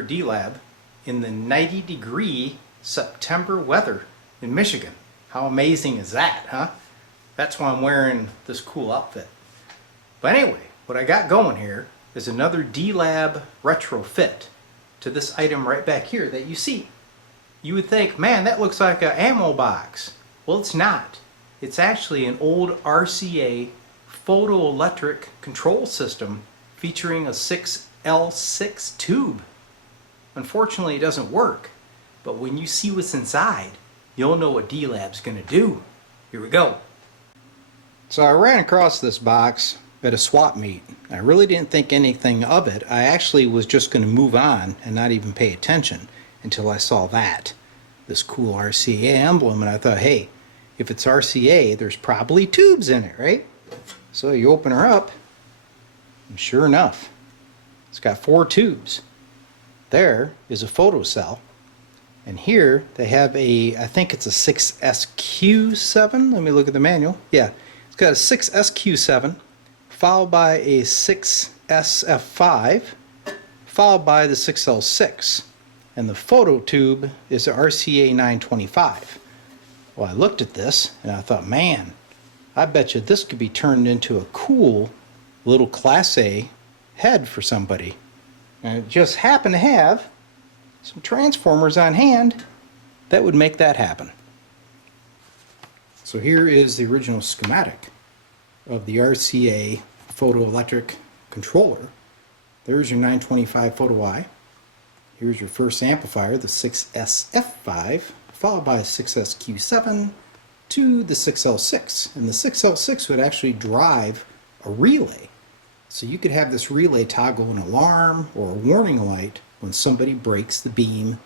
here at D-Lab in the 90-degree September weather in Michigan. How amazing is that, huh? That's why I'm wearing this cool outfit. But anyway, what I got going here is another D-Lab retrofit to this item right back here that you see. You would think, man, that looks like an ammo box. Well, it's not. It's actually an old RCA photoelectric control system featuring a 6L6 tube. Unfortunately, it doesn't work, but when you see what's inside, you'll know what D-Lab's gonna do. Here we go. So I ran across this box at a swap meet. I really didn't think anything of it. I actually was just going to move on and not even pay attention until I saw this cool RCA emblem, and I thought, hey, if it's RCA, there's probably tubes in it, right? So you open her up, and sure enough, it's got 4 tubes. There is a photocell, and here they have I think it's a 6SQ7. Let me look at the manual. Yeah, it's got a 6SQ7, followed by a 6SF5, followed by the 6L6. And the photo tube is a RCA 925. Well, I looked at this and I thought, man, I bet you this could be turned into a cool little Class A head for somebody. And it just happened to have some transformers on hand that would make that happen. So here is the original schematic of the RCA photoelectric controller. There's your 925 photo eye. Here's your first amplifier, the 6SF5, followed by a 6SQ7 to the 6L6. And the 6L6 would actually drive a relay. So you could have this relay toggle an alarm or a warning light when somebody breaks the beam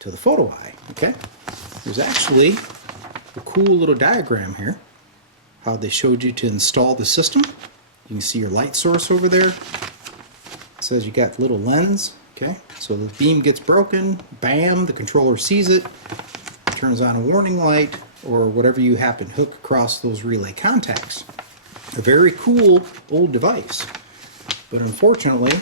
to the photo eye. Okay? There's actually a cool little diagram here, how they showed you to install the system. You can see your light source over there. It says you got little lens. Okay, so the beam gets broken, bam, the controller sees it, turns on a warning light, or whatever you happen to hook across those relay contacts. A very cool old device, but unfortunately,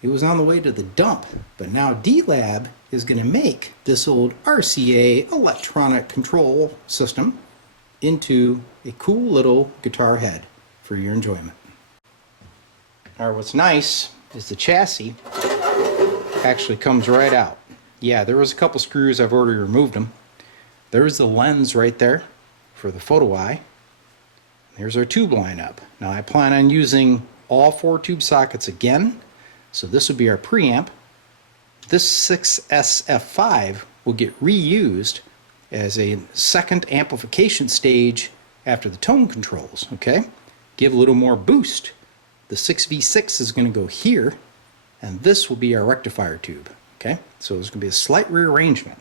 it was on the way to the dump. But now D-Lab is going to make this old RCA electronic control system into a cool little guitar head for your enjoyment. Alright, what's nice is the chassis actually comes right out. Yeah, there was a couple screws, I've already removed them. There's the lens right there for the photo eye. There's our tube lineup. Now I plan on using all 4 tube sockets again, so this will be our preamp. This 6SF5 will get reused as a second amplification stage after the tone controls, okay? Give a little more boost. The 6V6 is going to go here, and this will be our rectifier tube, okay? So there's going to be a slight rearrangement.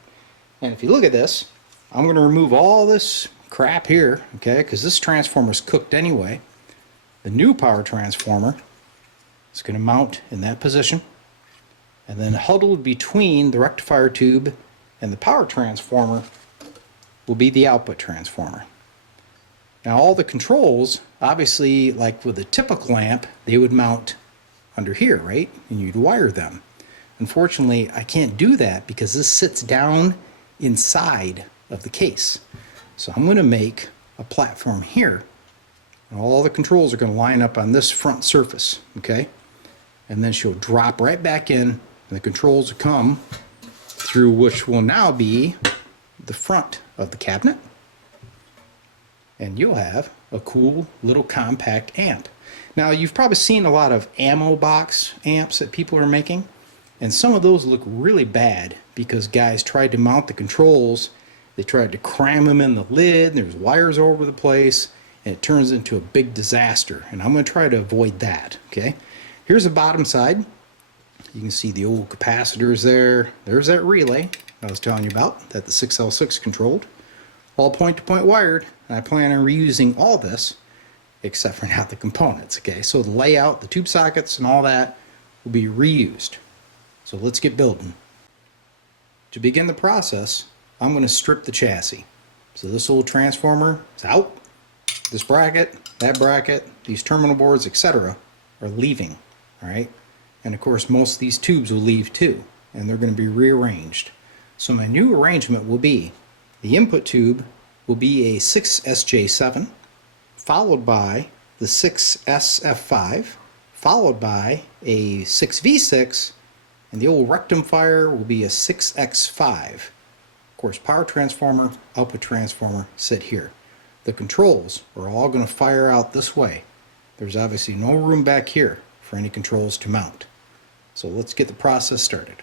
And if you look at this, I'm going to remove all this crap here, okay, because this transformer is cooked anyway. The new power transformer is going to mount in that position, and then huddled between the rectifier tube and the power transformer will be the output transformer. Now all the controls, obviously, like with a typical amp, they would mount under here, right? And you'd wire them. Unfortunately, I can't do that because this sits down inside of the case. So I'm going to make a platform here, and all the controls are going to line up on this front surface, okay? And then she'll drop right back in, and the controls will come through, which will now be the front of the cabinet. And you'll have a cool little compact amp. Now you've probably seen a lot of ammo box amps that people are making, and some of those look really bad because guys tried to mount the controls, they tried to cram them in the lid, and there's wires all over the place, and it turns into a big disaster, and I'm going to try to avoid that, okay? Here's the bottom side. You can see the old capacitors there. There's that relay I was telling you about that the 6L6 controlled. All point-to-point wired, and I plan on reusing all this except for now the components, okay? So the layout, the tube sockets, and all that will be reused. So let's get building. To begin the process, I'm going to strip the chassis. So this old transformer is out. This bracket, that bracket, these terminal boards, etc. are leaving, all right? And of course, most of these tubes will leave too. and they're going to be rearranged. So my new arrangement will be the input tube will be a 6SJ7 followed by the 6SF5 followed by a 6V6, and the old rectifier will be a 6X5. Of course, power transformer, output transformer sit here. The controls are all going to fire out this way. There's obviously no room back here for any controls to mount. So let's get the process started.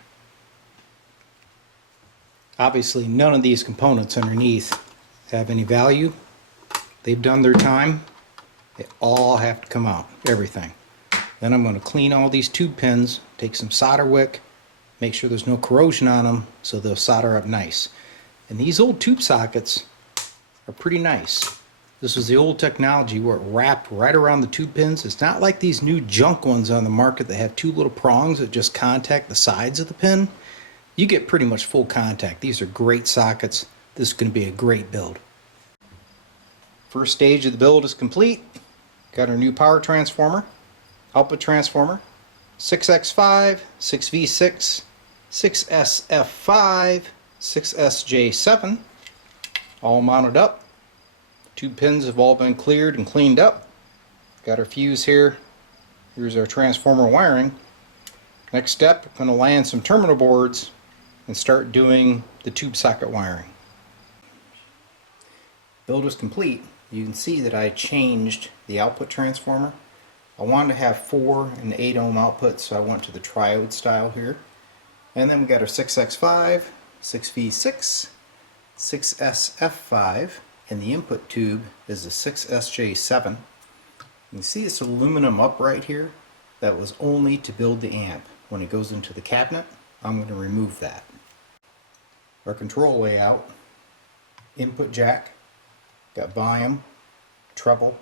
Obviously none of these components underneath have any value. They've done their time. They all have to come out, everything. Then I'm going to clean all these tube pins, take some solder wick, make sure there's no corrosion on them so they'll solder up nice. And these old tube sockets are pretty nice. This was the old technology where it wrapped right around the tube pins. It's not like these new junk ones on the market that have two little prongs that just contact the sides of the pin. You get pretty much full contact. These are great sockets. This is going to be a great build. First stage of the build is complete. Got our new power transformer, output transformer, 6X5, 6V6, 6SF5, 6SJ7, all mounted up. Tube pins have all been cleared and cleaned up. Got our fuse here. Here's our transformer wiring. Next step, I'm going to land some terminal boards and start doing the tube socket wiring. Build is complete. You can see that I changed the output transformer. I wanted to have 4 and 8 ohm outputs, so I went to the triode style here. And then we got our 6X5, 6V6, 6SF5, and the input tube is the 6SJ7. You can see this aluminum upright here. That was only to build the amp. When it goes into the cabinet, I'm going to remove that. Our control layout, input jack, got volume, treble,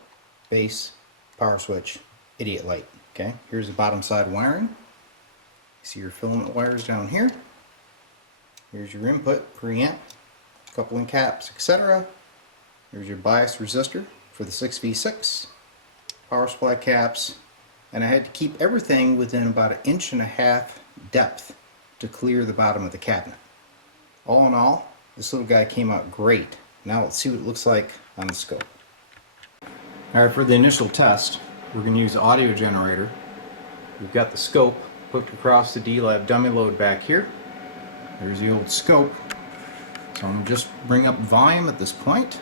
bass, power switch, idiot light. Okay, here's the bottom side wiring. You see your filament wires down here. Here's your input, preamp, coupling caps, etc. Here's your bias resistor for the 6V6, power supply caps, and I had to keep everything within about 1.5 inches depth to clear the bottom of the cabinet. All in all, this little guy came out great. Now let's see what it looks like on the scope. Alright, for the initial test, we're going to use the audio generator. We've got the scope hooked across the D-Lab dummy load back here. There's the old scope. So I'm going to just bring up volume at this point.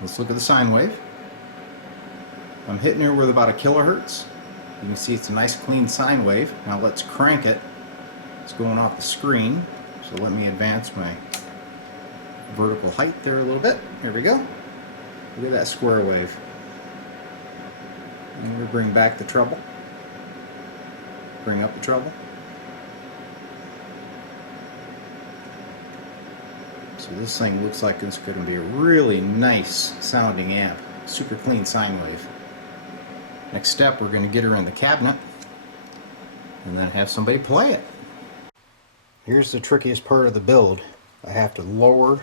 Let's look at the sine wave. I'm hitting her with about 1 kilohertz. You can see it's a nice clean sine wave. Now let's crank it. It's going off the screen. So let me advance my vertical height there a little bit. There we go. Look at that square wave. And we bring back the treble. Bring up the treble. So this thing looks like it's going to be a really nice sounding amp. Super clean sine wave. Next step, we're going to get her in the cabinet and then have somebody play it. Here's the trickiest part of the build. I have to lower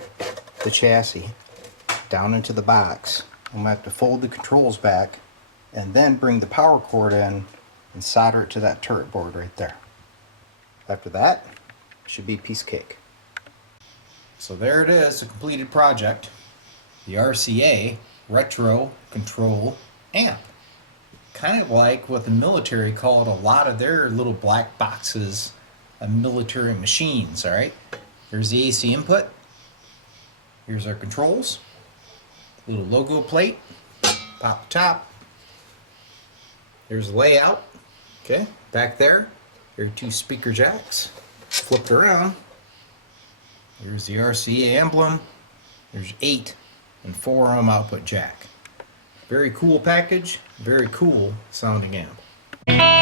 the chassis down into the box. I'm going to have to fold the controls back and then bring the power cord in and solder it to that turret board right there. After that, it should be piece of cake. So there it is, a completed project. The RCA Retro Control amp. Kind of like what the military called a lot of their little black boxes of military machines, alright? There's the AC input. Here's our controls. Little logo plate. Pop the top. There's the layout. Okay, back there. There are 2 speaker jacks. Flipped around. There's the RCA emblem. There's 8 and 4 ohm output jack. Very cool package, very cool sounding amp.